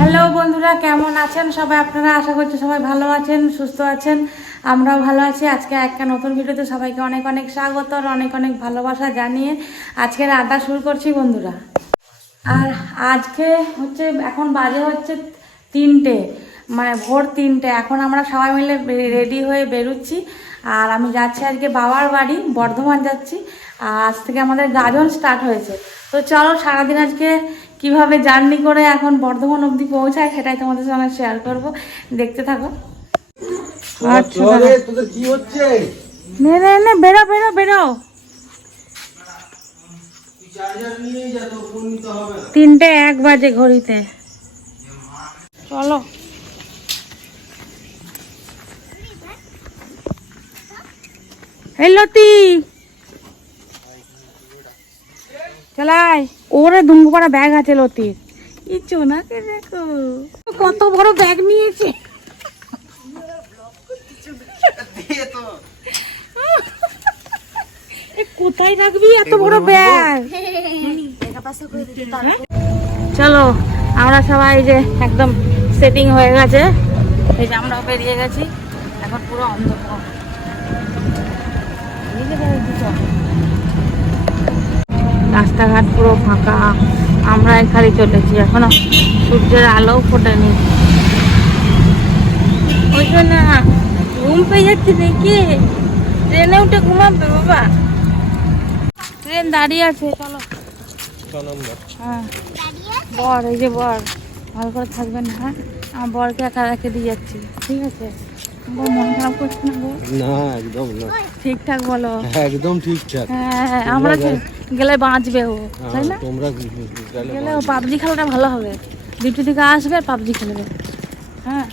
Hello বন্ধুরা, কেমন আছেন সবাই? আপনারা আশা করছি সবাই ভালো আছেন, সুস্থ আছেন। আমরাও ভালো আছি। আজকে একটা নতুন ভিডিওতে সবাইকে অনেক অনেক স্বাগত আর অনেক অনেক ভালোবাসা জানিয়ে আজকের আড্ডা শুরু করছি বন্ধুরা। আর আজকে হচ্ছে, এখন বাজে হচ্ছে তিনটে মানে ভোর তিনটে। এখন আমরা সবাই মিলে রেডি হয়ে বেরোচ্ছি। আর আমি যাচ্ছি আজকে বাবার বাড়ি, বর্ধমান যাচ্ছি। আর আজ থেকে আমাদের গাজন স্টার্ট হয়েছে। তো চলো সারাদিন আজকে কীভাবে জার্নি করে এখন বর্ধমান অবধি পৌঁছায় সেটাই তোমাদের সঙ্গে শেয়ার করব। দেখতে থাকো। আচ্ছা হচ্ছে? নে নে নে বেরো বেরো বেরো। তো তিনটে এক বাজে ঘড়িতে। চলো। এই লতি। চলাই ওরে দুঙ্গুপাড়া ব্যাগ আছে লতির এই চোনাকে দেখো। কত বড় ব্যাগ নিয়েছে। এ কোথায় রাখবি এত বড় ব্যাগ? চলো আমরা সবাই যে একদম সেটিং হয়ে গেছে। এই যে আমরাও বেরিয়ে গেছি। এখন পুরো অন্ধকার। বুঝতে পেরেছি তো? রাস্তাঘাট পুরো ফাঁকা। আমরা এখানে চলেছি। এখনও সূর্যের আলো ফোটেনি। ওই জন্য ঘুম পেয়ে যাচ্ছে নাকি? ট্রেনে উঠে ঘুমাবে বাবা। ট্রেন দাঁড়িয়ে আছে চলো। হ্যাঁ। বর এই যে বর ভালো করে থাকবেন হ্যাঁ? আমার বরকে একা রেখে দিয়ে যাচ্ছি ঠিক আছে? মন খারাপ করছে না না একদম না। ঠিকঠাক বলো। একদম ঠিকঠাক। হ্যাঁ আমরা গেলে বাঁচবে ও তাই না? তোমরা গেলে ও পাবজি খেলাটা ভালো হবে। ডিউটি থেকে আসবে আর পাবজি খেলবে। হ্যাঁ।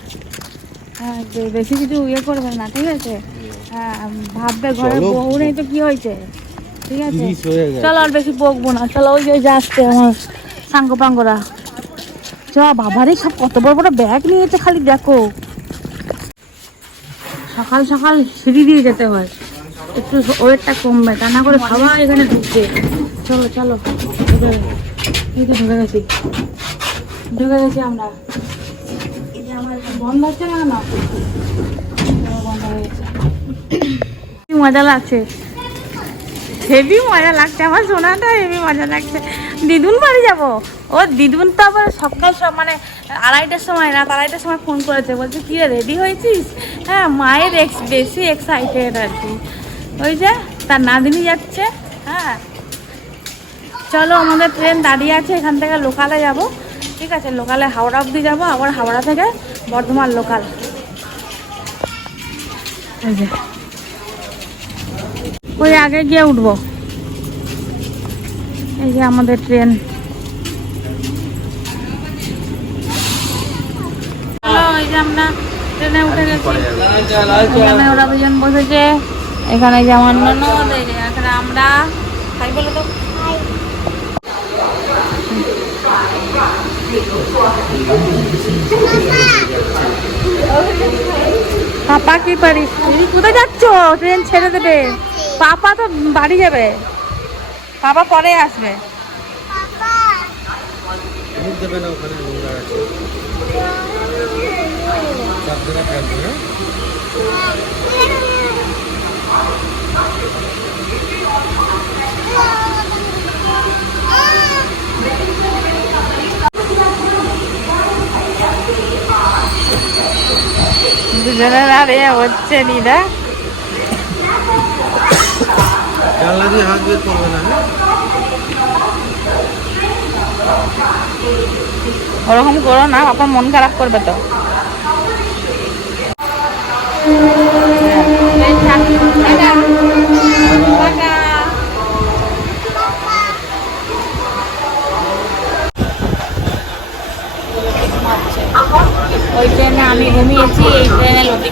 হ্যাঁ বেশি কিছু ইয়ে করবে না ঠিক আছে? হ্যাঁ ভাববে ঘরে। বউ নেই তো কি হয়েছে? ঠিক আছে? চলো আর বেশি বকবো না চলো ওই যে ওই যে আসছে আমার সাঙ্গ পাঙ্গরা। চ বাবারে সব কত বড় বড় ব্যাগ নিয়েছে খালি দেখো। সকাল সকাল সিঁড়ি দিয়ে যেতে হয়। একটু ওয়েটটা কমবে, তা না করে সবাই এখানে ঢুকছে। চলো চলো। এই তো ঢুকে গেছি। ঢুকে গেছি আমরা। বন্ধ না মজা লাগছে। মজা লাগছে, আমার মজা লাগছে। দিদুন দিদুন তো আবার মানে আড়াইটার সময়, রাত আড়াইটার সময় ফোন করেছে। বলছে, কি রেডি হয়েছিস? হ্যাঁ মায়ের এক্স বেশি এক্সাইটেড আর কি। ওই যে, তার নাদিনী যাচ্ছে। হ্যাঁ। চলো, আমাদের ট্রেন দাঁড়িয়ে আছে, এখান থেকে লোকালে যাব। ঠিক আছে লোকালে হাওড়া অবধি যাব, আবার হাওড়া থেকে বর্ধমান লোকাল এই যে। ওই আগে গিয়ে উঠবো। এই যে আমাদের ট্রেন এই যে আমরা ট্রেনে উঠে গেছি। ওরা দুজন বসেছে। এখানে এই যে ননদ বলে তো। পাপা কি পারিস দিদি কোথায় যাচ্ছ? ট্রেন ছেড়ে দেবে। পাপা তো বাড়ি যাবে। পাপা পরে আসবে। ওখানে নোংরা আছে সাবধানে থাকবে হ্যাঁ দুজনের আর এ হচ্ছে নিদা জানলা দিয়ে হাত বের করবে না হ্যাঁ? ওরকম করো না আপনার মন খারাপ করবে তো। ওই ট্রেনে আমি ঘুমিয়েছি এই ট্রেনে লতি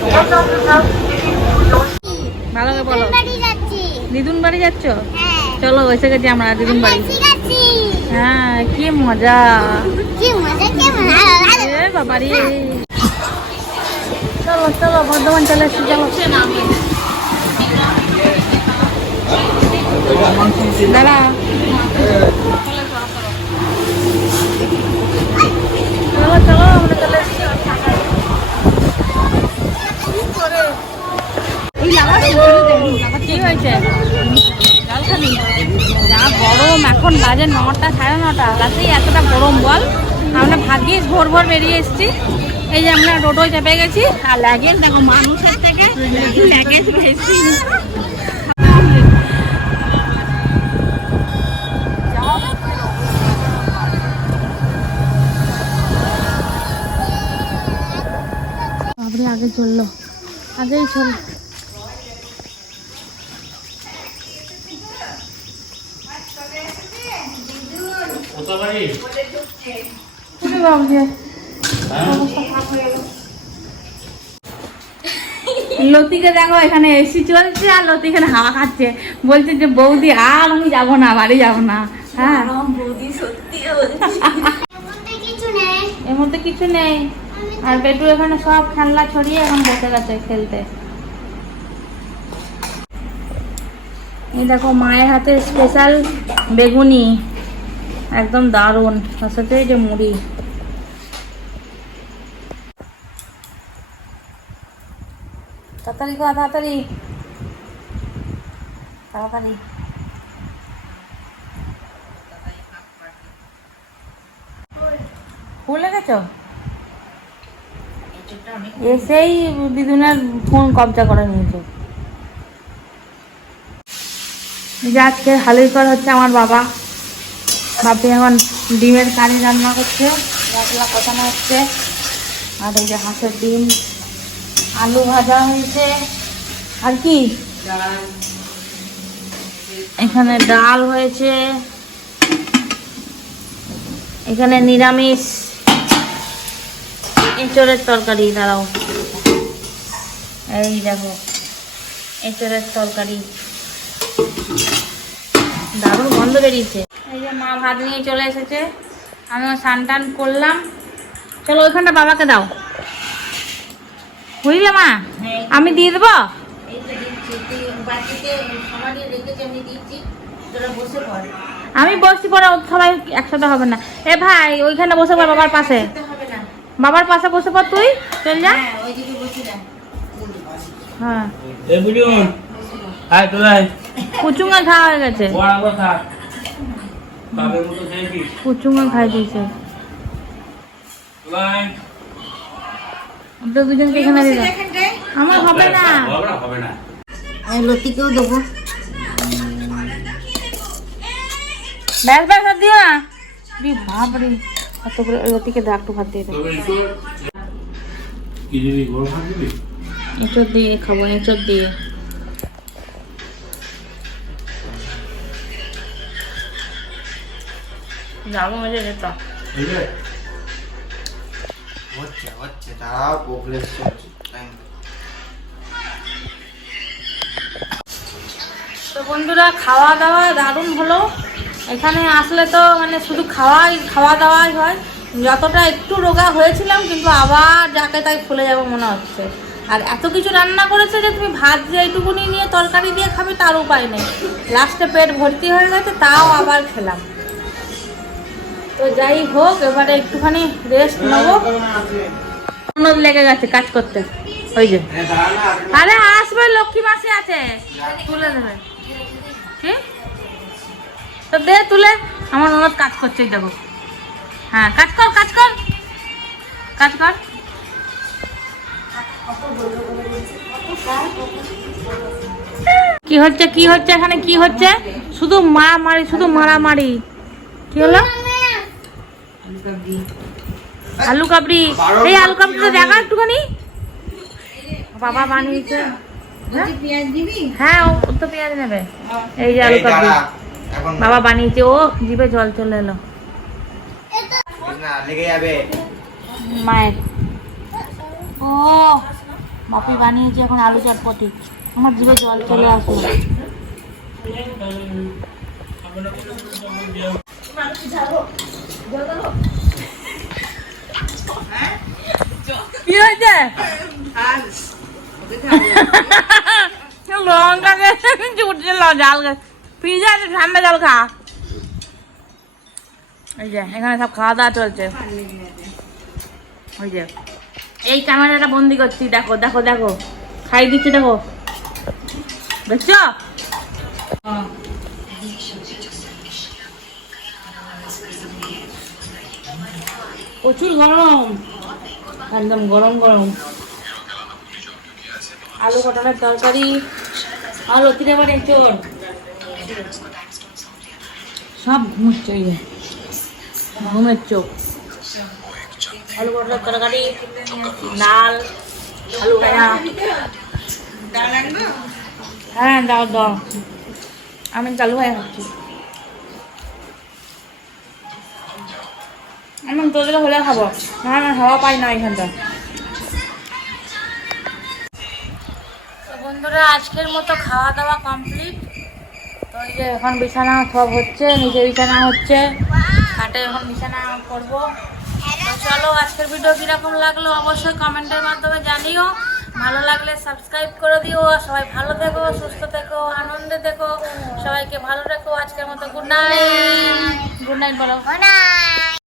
ভালো করে বলো। বাড়ি যাচ্ছি। দিদুন বাড়ি যাচ্ছ? হ্যাঁ। চলো এসে গেছি আমরা দিদুন বাড়ি হ্যাঁ কি মজা। বাবারি। চলো চলো বর্ধমান চলে এসছি চলো। দাঁড়া চলো চলো কি হয়েছে জল খাবি যা গরম বাজে নটা, সাড়ে নটা রাতেই এতটা গরম বল। আমরা ভাগ্যিস ভোর ভোর বেরিয়ে এসেছি। এই যে আমরা টোটোয় চেপে গেছি, আর লাগেজ দেখো, মানুষের থেকে আগে চলল। আগেই চল ওরে বাবরে, অবস্থা খারাপ হয়ে গেল। লতিকে দেখো এখানে এসি চলছে আর লতি এখানে হাওয়া খাচ্ছে। বলছে যে বৌদি আর আমি যাব না বাড়ি যাব না। হ্যাঁ। এর মধ্যে কিছু নেই। আর বেটু এখানে সব খেলনা ছড়িয়ে এখন বসে গেছে খেলতে। এই দেখো মায়ের হাতে স্পেশাল বেগুনি। একদম দারুণ। তার সাথে যে মুড়ি। তাড়াতাড়ি খা, তাড়াতাড়ি। তাড়াতাড়ি। গেছো এসেই দিদুনের ফোন কবজা করে নিয়েছে। যে আজকে হালুই কর হচ্ছে আমার বাবা। বাপি এখন ডিমের কারি রান্না করছে, মশলা কষানো হচ্ছে। আর এই যে হাঁসের ডিম, আলু ভাজা হয়েছে। আর কি? এখানে ডাল হয়েছে। এখানে নিরামিষ। এঁচড়ের তরকারি, দাঁড়াও। এই দেখো, এঁচড়ের তরকারি। দারুণ গন্ধ বেরিয়েছে। এই যে মা ভাত নিয়ে চলে এসেছে। আমিও স্নান টান করলাম। চলো ওইখানটা বাবাকে দাও। বুঝলে মা? আমি দিয়ে দেবো? আমি বসছি পরে সবাই একসাথে হবে না। এ ভাই ওইখানে বসে পড় বাবার পাশে। বাবার পাশে বসে পড় তুই। চল যা। হ্যাঁ কুচুঙ্গা খাওয়া হয়ে গেছে। কুচুঙ্গা খাই দিয়েছে। ওদের দুজনকে এখানে দিলাম আমার হবে না। হবে না। আমি লতিকেও দেবো। ব্যাস ব্যাস আর দিও না। রে বাপরে। কত করে লতিকে দাও একটু ভাত দিয়ে দাও তবে কি দিবি? গরম ভাত দিবি? এঁচড় দিয়ে খাব এঁচড় দিয়ে। যাব মেঝে যেতাম এই যে। হচ্ছে হচ্ছে প্রোগ্রেস চলছে তো বন্ধুরা খাওয়া দাওয়া দারুণ হলো। এখানে আসলে তো মানে শুধু খাওয়াই খাওয়া দাওয়াই হয়। যতটা একটু রোগা হয়েছিলাম কিন্তু আবার যাকে তাই ফুলে যাব মনে হচ্ছে। আর এত কিছু রান্না করেছে যে তুমি ভাত যে এইটুকুনি নিয়ে তরকারি দিয়ে খাবে তার উপায় নেই। লাস্টে পেট ভর্তি হয়ে গেছে তাও আবার খেলাম। তো যাই হোক, এবারে একটুখানি রেস্ট নেব। ননদ লেগে গেছে কাজ করতে। ওই যে। আরে, আসবে, লক্ষ্মী মাসি আছে। তুলে দেবে। কি? তো দে, তুলে। আমার ননদ কাজ করছে দেখো। হ্যাঁ কাজ কর কাজ কর। কাজ কর। কি হচ্ছে কি হচ্ছে এখানে, কি হচ্ছে? শুধু মারামারি শুধু মারামারি। কি হলো? আলু কাবড়ি এই আলু কাবড়িটা দেখা একটুখানি? বাবা বানিয়েছে। হ্যাঁ? হ্যাঁ ও তো পেঁয়াজ নেবে। এই যে আলু কাবড়ি বাবা বানিয়েছে। ও জিভে জল চলে এলো। যাবে। মায়ের। ও বাপি বানিয়েছে এখন আলু চটপটি। আমার জিভে জল চলে আসলো। কি হয়েছে? লঙ্কা উঠছে জাল পিজা ঠান্ডা জল খা। এই যে এখানে সব খাওয়া দাওয়া চলছে। ওই যে এই ক্যামেরাটা বন্দি করছি দেখো দেখো দেখো। খাই দিচ্ছি দেখো। দেখছ? প্রচুর গরম। একদম গরম গরম। আলু কটানোর তরকারি, আর লতিরে বাড়ি চোর। সব ঘুমোচ্ছে। ঘুমের চোখ আলু পটলের তরকারি, ডাল, আলু ভাজা। হ্যাঁ দাও দাও। আমি চালু হয়ে খাচ্ছি। আমি তোদের হলে খাব। না না খাওয়া পাই না এখানটা। তো বন্ধুরা আজকের মতো খাওয়া দাওয়া কমপ্লিট তো এই যে এখন বিছানা সব হচ্ছে নিচে বিছানা হচ্ছে। খাটে এখন বিছানা করব। তো চলো আজকের ভিডিও কীরকম লাগল অবশ্যই কমেন্টের মাধ্যমে জানিও। ভালো লাগলে সাবস্ক্রাইব করে দিও। আর সবাই ভালো থেকো সুস্থ থেকো আনন্দে থেকো। সবাইকে ভালো রেখো আজকের মতো গুড নাইট গুড নাইট বলো। Good night